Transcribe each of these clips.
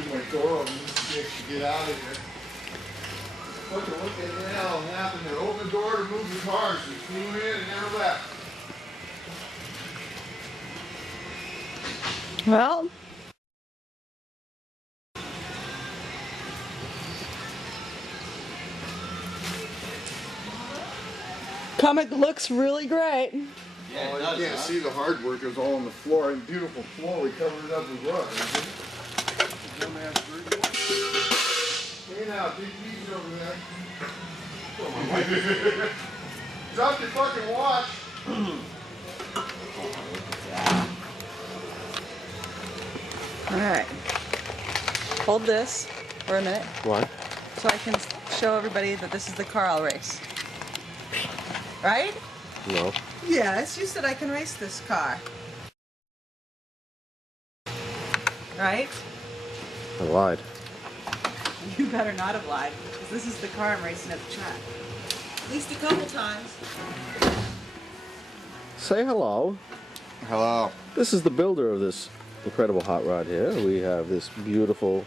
leave my door open to get out of here. What the hell happened there? Open the door to move the cars. We flew in and never left. Well, Comet looks really great. Yeah, well, you can't see the hard work. It's all on the floor. And beautiful floor. We covered it up with rug. Hey now, big piece over there. Drop your fucking watch. Alright. Hold this for a minute. What? So I can show everybody that this is the car I'll race. Right? No. Yes, you said I can race this car. Right? I lied. You better not have lied, because this is the car I'm racing at the track. At least a couple times. Say hello. Hello. This is the builder of this incredible hot rod here. We have this beautiful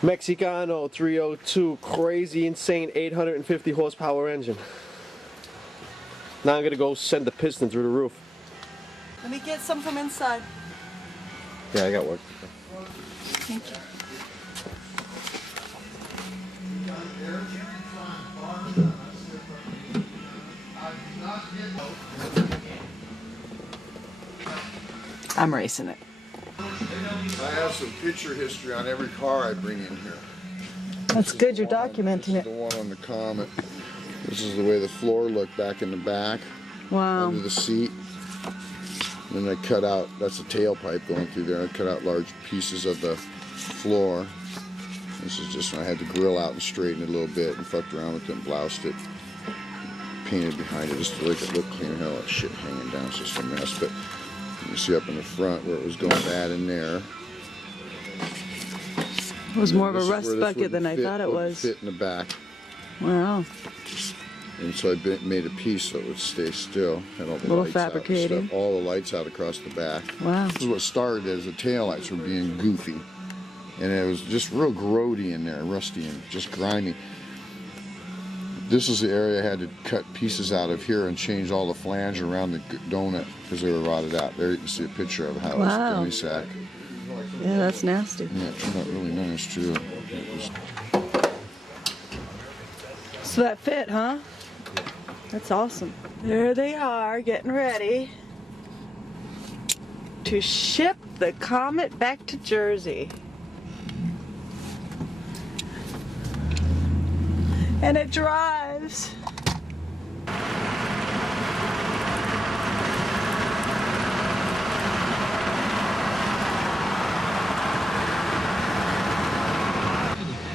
Mexicano 302 crazy insane 850 horsepower engine. Now I'm gonna go send the piston through the roof. Let me get some from inside. Yeah, I got work. Thank you. I'm racing it. I have some picture history on every car I bring in here. That's good, you're documenting it. The one on the Comet. This is the way the floor looked back in the back. Wow. Under the seat. And then I cut out, that's a tailpipe going through there. I cut out large pieces of the floor. This is just when I had the grill out and straightened it a little bit and fucked around with it and bloused it. Painted behind it just to make it look clean. Hell, that shit hanging down, it's just a mess. But you see up in the front where it was going bad in there. It was more of a rust bucket than I thought it was. Fit in the back. Wow. And so I made a piece so it would stay still. Had all the Little lights out and fabricating. stuff, all the lights out across the back. Wow. This is what started as the taillights were being goofy. And it was just real grody in there, rusty and just grimy. This is the area I had to cut pieces out of here and change all the flange around the donut because they were rotted out. There you can see a picture of how it was a dummy sack. Yeah, that's nasty. Yeah, it turned out really nice too. So that fit, huh? That's awesome. There they are, getting ready to ship the Comet back to Jersey. And it drives.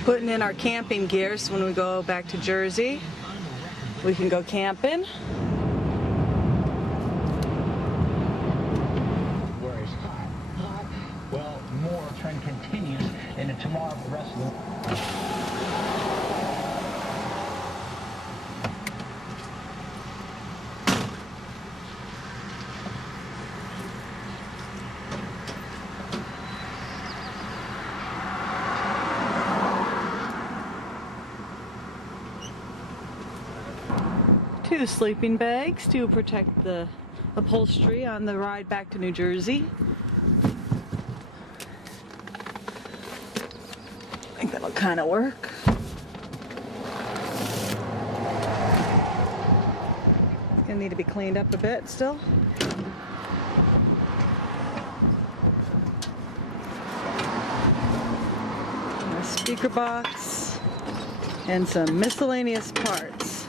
Putting in our camping gear so when we go back to Jersey, we can go camping. Where it's hot, well, more trend continues into tomorrow, the rest of the... Two sleeping bags to protect the upholstery on the ride back to New Jersey. I think that'll kind of work. It's gonna need to be cleaned up a bit still. And a speaker box and some miscellaneous parts,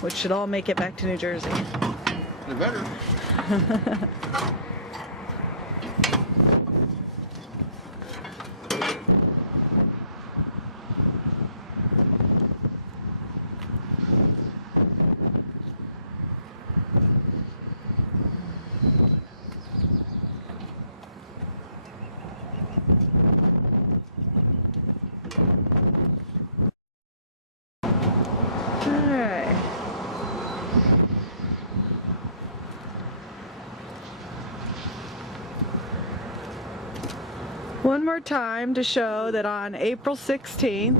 which should all make it back to New Jersey. They better. Alright. One more time to show that on April 16th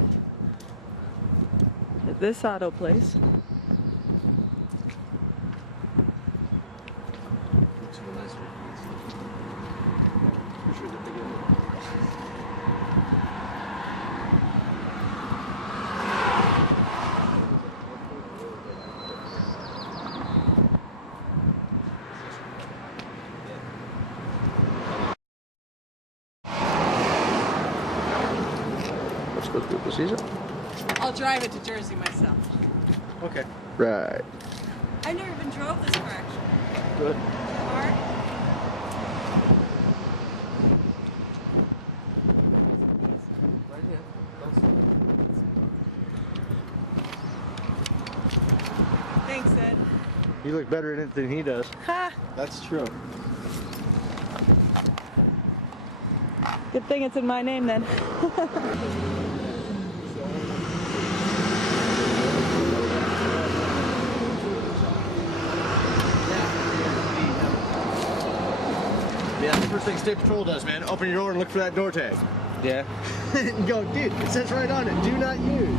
at this auto place, Let's go through the procedure. I'll drive it to Jersey myself. Okay. Right. I never even drove this car actually. Good. Hard? Right here. Thanks, Ed. You look better in it than he does. Ha! That's true. Good thing it's in my name then. Yeah, the first thing State Patrol does, man, open your door and look for that door tag. Yeah. And go, dude, it says right on it, do not use.